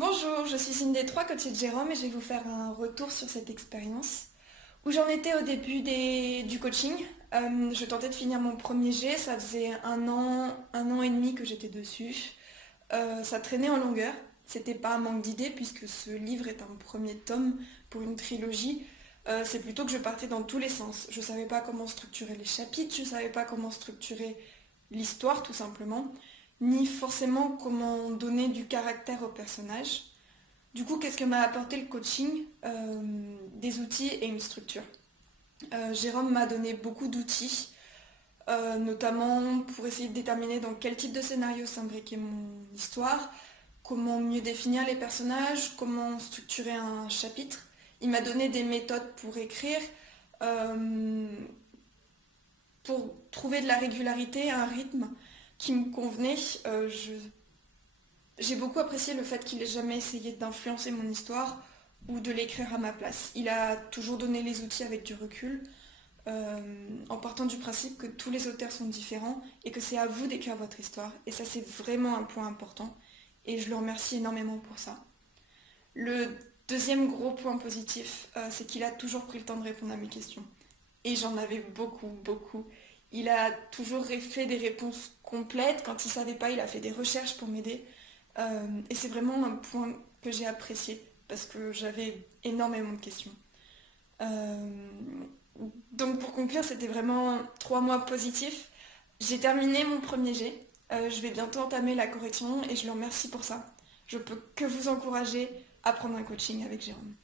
Bonjour, je suis une des trois coachées de Jérôme et je vais vous faire un retour sur cette expérience. Où j'en étais au début du coaching. Je tentais de finir mon premier G, ça faisait un an et demi que j'étais dessus. Ça traînait en longueur. C'était pas un manque d'idées puisque ce livre est un premier tome pour une trilogie. C'est plutôt que je partais dans tous les sens. Je savais pas comment structurer les chapitres, je savais pas comment structurer l'histoire tout simplement, ni forcément comment donner du caractère au personnage. Du coup, qu'est-ce que m'a apporté le coaching? Des outils et une structure. Jérôme m'a donné beaucoup d'outils, notamment pour essayer de déterminer dans quel type de scénario s'imbriquait mon histoire, comment mieux définir les personnages, comment structurer un chapitre. Il m'a donné des méthodes pour écrire, euh, pour trouver de la régularité, un rythme qui me convenait. J'ai beaucoup apprécié le fait qu'il n'ait jamais essayé d'influencer mon histoire ou de l'écrire à ma place. Il a toujours donné les outils avec du recul, en partant du principe que tous les auteurs sont différents et que c'est à vous d'écrire votre histoire. Et ça, c'est vraiment un point important. Et je le remercie énormément pour ça. Le deuxième gros point positif, c'est qu'il a toujours pris le temps de répondre à mes questions. Et j'en avais beaucoup, beaucoup. Il a toujours fait des réponses complètes. Quand il ne savait pas, il a fait des recherches pour m'aider. Et c'est vraiment un point que j'ai apprécié parce que j'avais énormément de questions. Euh, donc pour conclure, c'était vraiment 3 mois positifs. J'ai terminé mon premier G. Je vais bientôt entamer la correction et je le remercie pour ça. Je peux que vous encourager à prendre un coaching avec Jérôme.